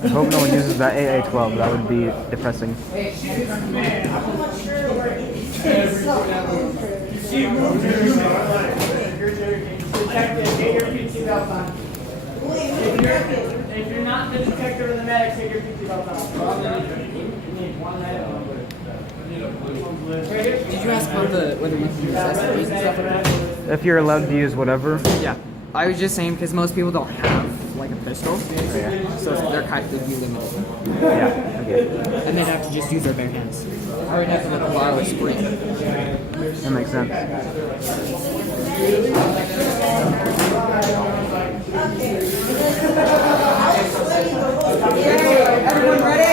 I hope no one uses that AA-12. That would be depressing. If you're not the detector or the medic, take your PT belt off. Did you ask about whether we can use SMGs and stuff? If you're allowed to use whatever. Yeah. I was just saying because most people don't have like a pistol, so they're kind of limited. Yeah, okay. And they'd have to just use their bare hands. Or they'd have to like a wireless spring. That makes sense. Okay, everyone ready?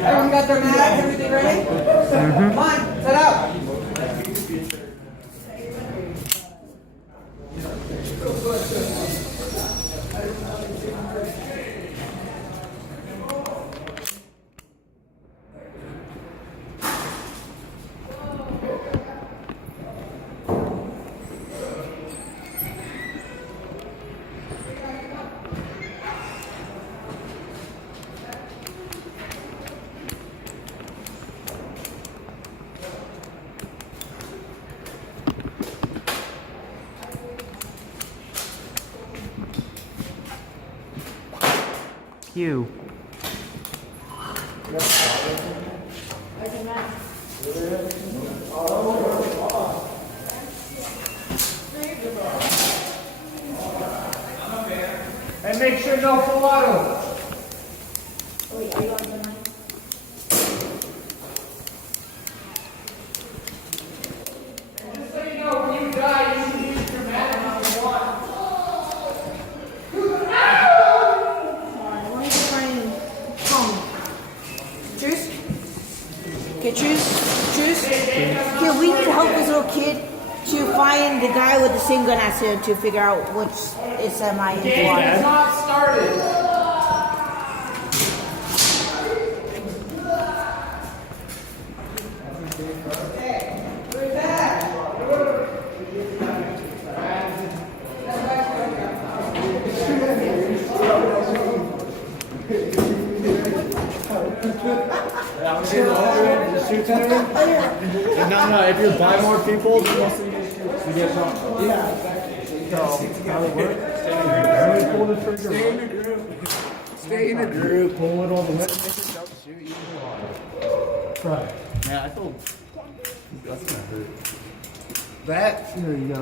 Everyone got their mags, everything ready? Come on, set up. Q. And make sure no full auto. And just so you know, when you die, you can use your mana how you want. Choose. Okay, choose. Okay, we need to help this little kid to find the guy with the same gun as him to figure out which is semi and Game has not started. No, if you buy more people, then you get shot. Yeah, exactly. So, how it works? Stay in the group. Stay in the group. Pull it all the way. Don't shoot you. Try. Yeah, I feel that's gonna hurt. That? Here you go.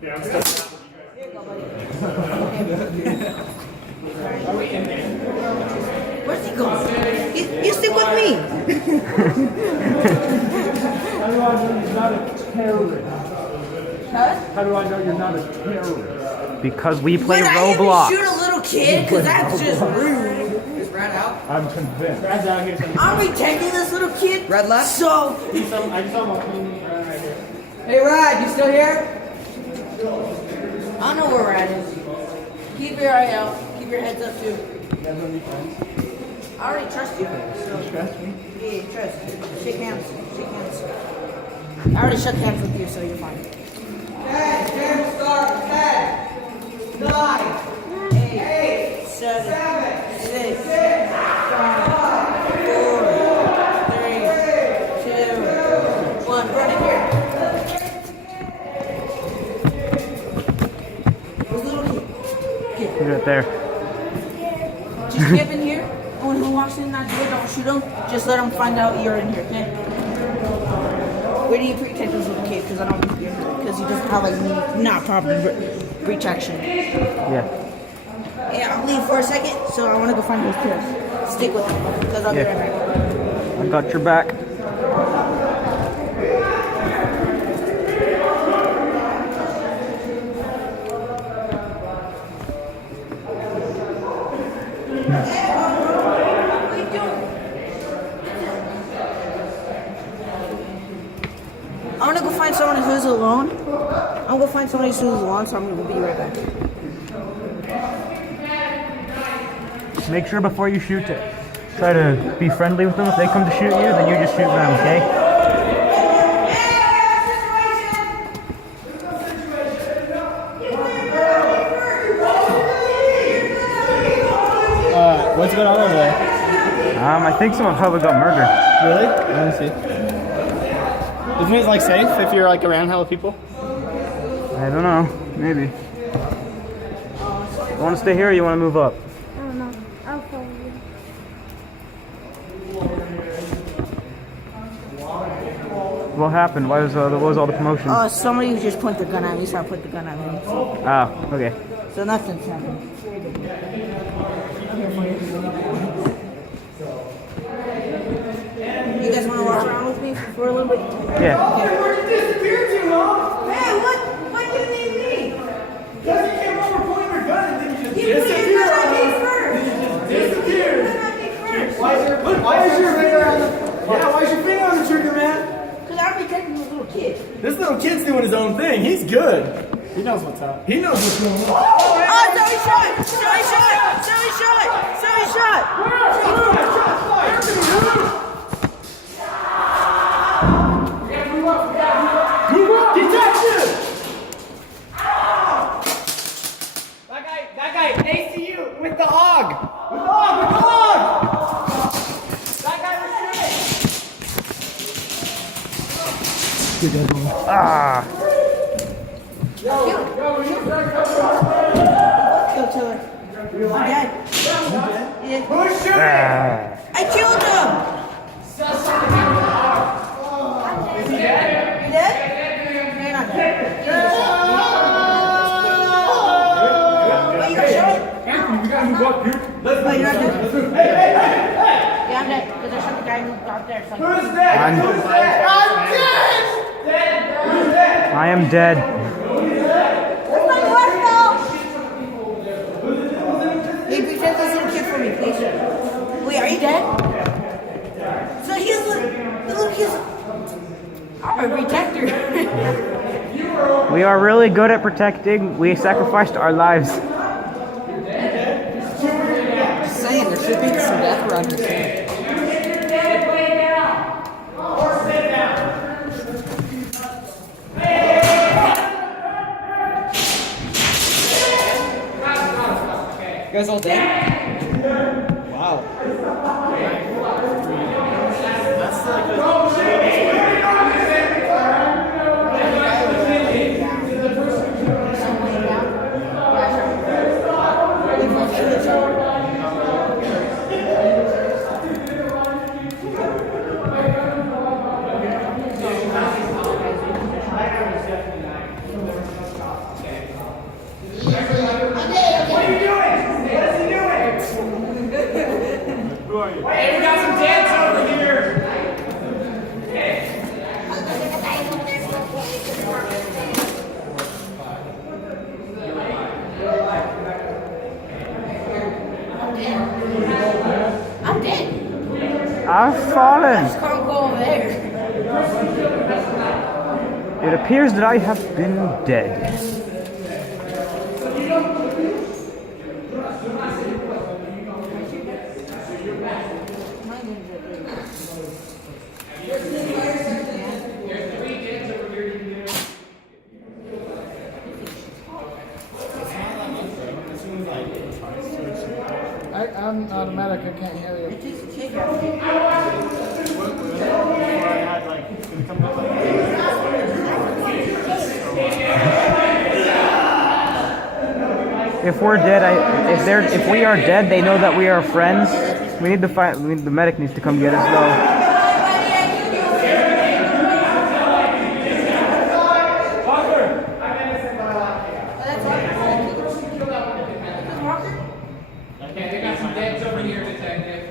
Yeah, I'm stuck. Where's he going? You stick with me. How do I know you're not a terrorist? Huh? How do I know you're not a terrorist? Because we play Would Roblox. I even shoot a little kid? Because that's just rude. Is Brad out? I'm convinced. Brad's out here. I'm protecting this little kid. Red left? So. I just saw my phone right here. Hey, Rad, you still here? I don't know where Rad is. Keep your eye out. Keep your heads up, too. I already trust you. So. Trust me? Yeah, trust. Shake hands. Shake hands. I already shook hands with you, so you're fine. 10, start. 10, 9, 8, 7, 6, 5, 4, 3, 2, 1. Run in here. Where's the little kid? He's right there. Just camp in here. When who walks in that door, don't shoot him. Just let him find out you're in here, okay? Where do you protect this little kid? Because I don't think you're because he doesn't have like not proper breach action. Yeah. Yeah, I'll leave for a second, so I want to go find those pills. Stick with me, because I'll be right back. I got your back. who's alone. I'm gonna find somebody who's alone, so I'm gonna be right back. Just make sure before you shoot to try to be friendly with them. If they come to shoot you, then you just shoot them, okay? What's going on over there? I think someone probably got murdered. Really? Let me see. Isn't it like safe if you're like around hella people? I don't know. Maybe. You want to stay here or you want to move up? I don't know. I'll follow you. What happened? Why was what was all the commotion? Somebody just pointed the gun at me, so I put the gun at me. Ah, okay. So nothing's happened. You guys want to walk around with me for a little bit? Yeah. Where'd you disappear to, Mom? Man, what do you mean? Because you came over pointing your gun and then you just You put your gun at me first. disappeared. You put it at me first. Why is your finger on the... Yeah, why is your finger on the trigger, man? Because I'm protecting this little kid. This little kid's doing his own thing. He's good. He knows what's up. He knows what's going on. Somebody shot! Somebody shot! Somebody shot! Somebody shot! Detective! That guy, ACU with the AUG! With the AUG! That guy was shooting! Ah. Kill Tiller. I'm dead. Yeah. Who's shooting? Ah. I killed him! Is he dead? You dead? No, you're not dead. Oh, you got shot? Anthony, we gotta move up, dude. Let's Oh, you're not dead? Hey! Yeah, I'm dead. Because I shot the guy who got there. So. Who's dead? I'm- Who's dead? I'm dead! Who's dead? I am dead. Where's my rifle? Hey, protect this little kid for me, please. Wait, are you dead? So he's the little kid's... I'm a protector. We are really good at protecting. We sacrificed our lives. Just saying, there should be some death around here. You guys all dead? Wow. What are you doing? What is he doing? Who are you? Hey, we got some dance over here. I'm dead. I've fallen. Just can't go over there. It appears that I have been dead. I'm automatic. I can't hear you. It takes a kick out of me. If we're dead, if we are dead, they know that we are friends. We need to find. The medic needs to come get us though. Okay, they got some deads over here, detective.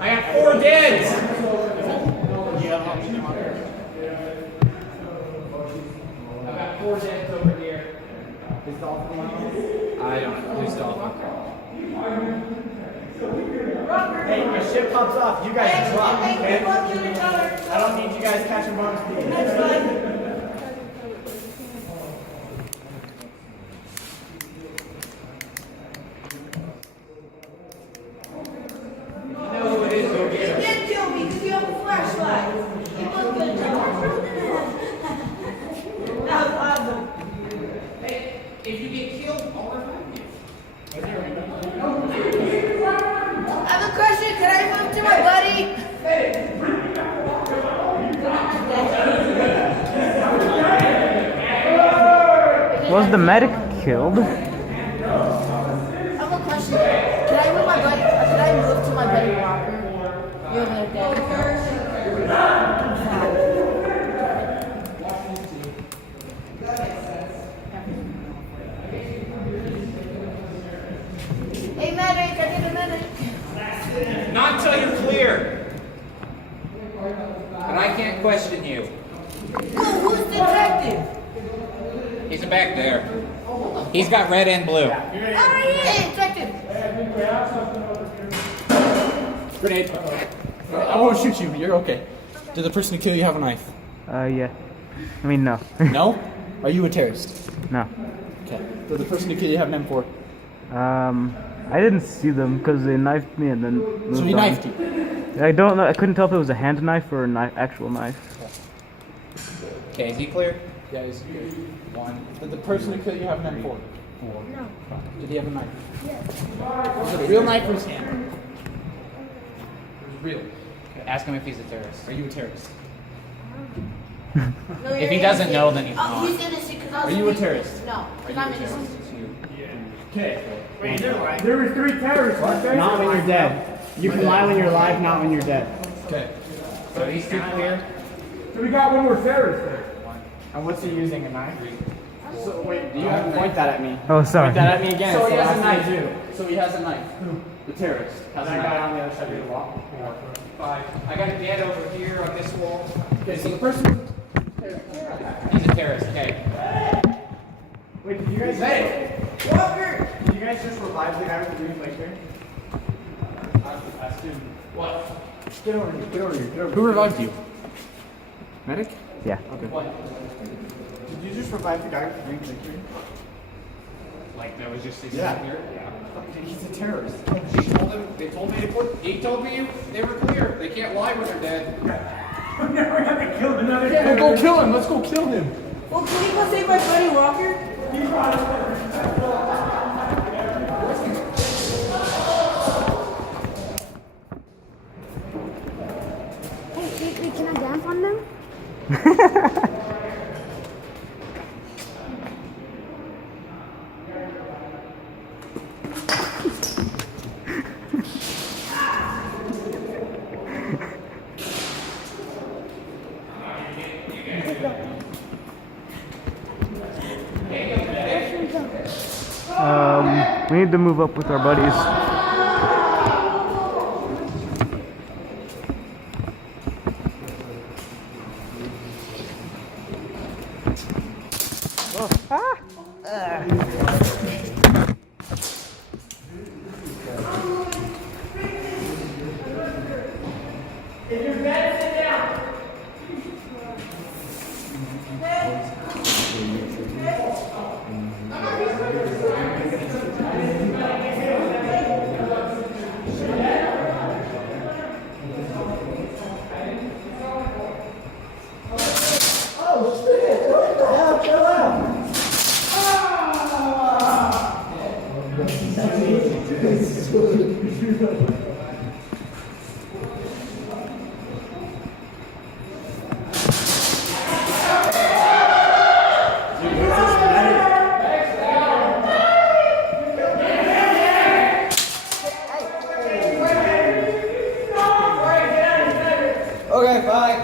I got 4 deads. I got 4 deads over here. Is Dolphin on? I don't know. Who's Dolphin? Hey, when shit pops off, you guys drop, okay? I don't need you guys catching bonus speed. That's fine. You know who it is, go get You him. can't kill me because you have a flashlight. You look good. That was awesome. Hey, if you get killed, I'll revive you. I have a question. Can I move to my buddy? Was the medic killed? I have a question. Can I move my buddy? Can I move to my buddy Walker? You're gonna dead. Hey medic, I need a medic. Not until you're clear. And I can't question you. Who's detective? He's back there. He's got red and blue. Hey, detective. Grenade. I won't shoot you. You're okay. Did the person who killed you have a knife? Yeah. I mean, no. No? Are you a terrorist? No. Okay. Did the person who killed you have an M4? I didn't see them because they knifed me and then moved So he on. knifed you. I don't know. I couldn't tell if it was a hand knife or an actual knife. Okay, is he clear? Yeah, he's good. One. Did the person who killed you have an M4? No. Did he have a knife? Yes. Was it a real knife or his hand? It was real. Ask him if he's a terrorist. Are you a terrorist? No, If you're he doesn't innocent. know, then he's Oh, not. he's innocent because I was. Are you a terrorist? No, because I'm innocent. Okay. Wait, there were 3 terrorists, weren't there? Not when you're dead. You can lie when you're alive, not when you're dead. Okay. So these two clear? So we got one more terrorist there. And what's he using, a knife? So wait, do you You have a point knife? that at me. Oh, sorry. Point that at me again. So he has a that's what knife. you do. So he has a knife. The terrorist has a That guy knife. on the other side of the wall. 5. I got a dead over here on this wall. Okay, so the person. He's a terrorist. Okay. Wait, did you guys Walker. Did you guys just revive the guy with the green laser? What? Get over here. Get over here. Get over Who revived you? Medic? Yeah. Okay. Did you just revive the guy with the green laser? Like that was just his Yeah. here? He's a terrorist. They told me to put. He told me they were clear. They can't lie when they're dead. We're never gonna kill another Yeah, terrorist. go kill him. Let's go kill him. Well, can you go save my buddy Walker? Hey, can I dance on them? We need to move up with our buddies. Okay, bye.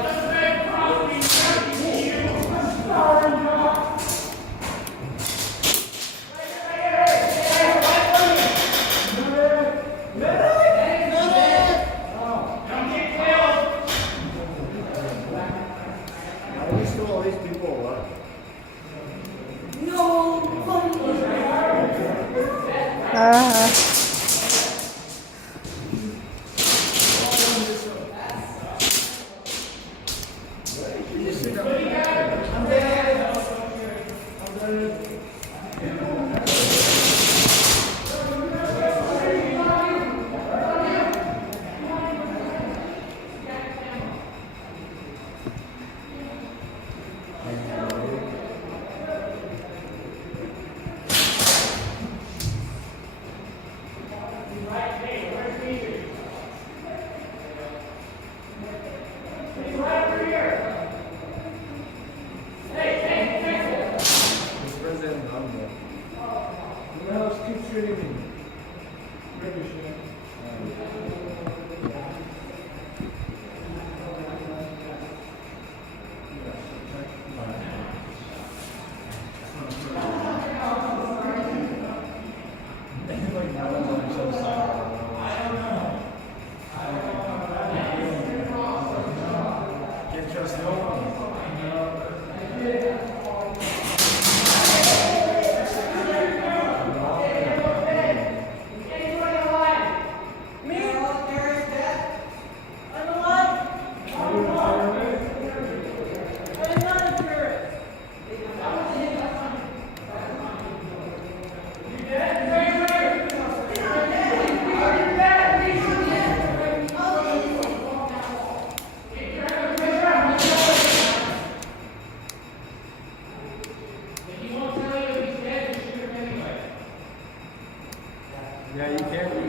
Yeah, you can't do it.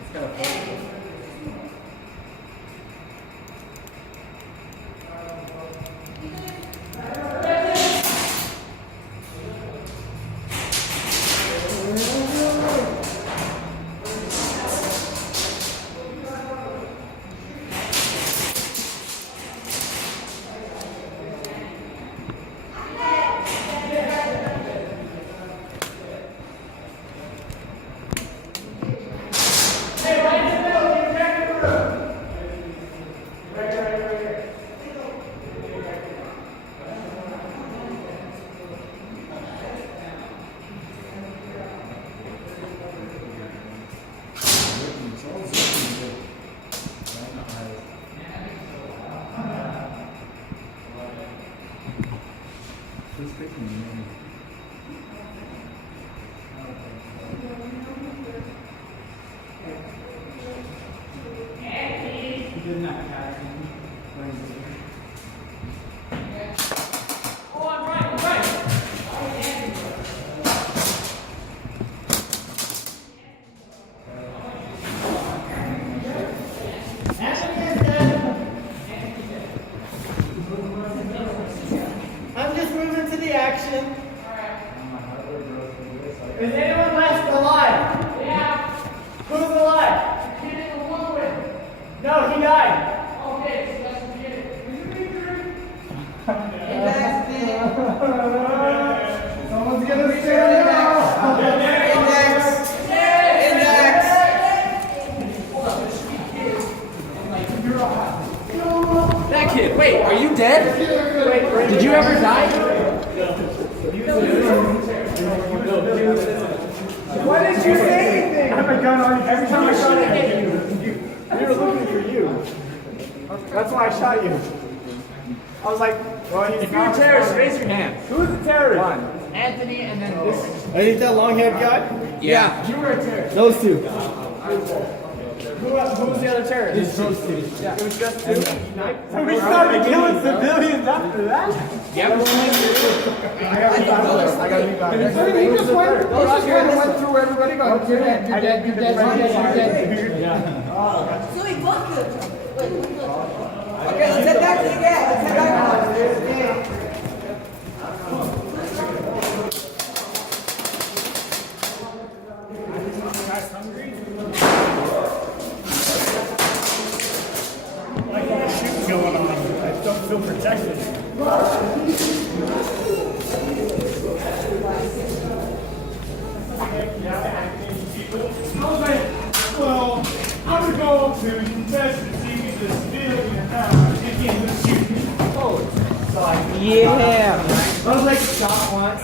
It's kind of fun. I'm just moving to the action. Is anyone left alive? Yeah. Who's alive? No, he died. Okay, so that's the beginning. Someone's gonna say That kid, wait, are you dead? Did you ever die? Why didn't you say anything? I have a gun on you. Every time I shot at you, we were looking for you. That's why I shot you. I was like, well, he's If you're a terrorist, raise your hand. Who's the terrorist? Anthony and then this. I think that long-haired guy? Yeah. You were a terrorist. Those two. Who was the other terrorist? Those two. Yeah. It was just two. And we started killing civilians after that? Yep. I got you back. He just went through everybody going, you're dead, you're dead, you're dead, you're dead. So he booked it. Wait, look. Okay, let's head back to the gas. Let's head back. Like all the shooting going on. I don't feel protected. I was like, well, I'm gonna go up to contest and see if he's a civilian or not. If he's gonna shoot me. Yeah. I was like, shot once.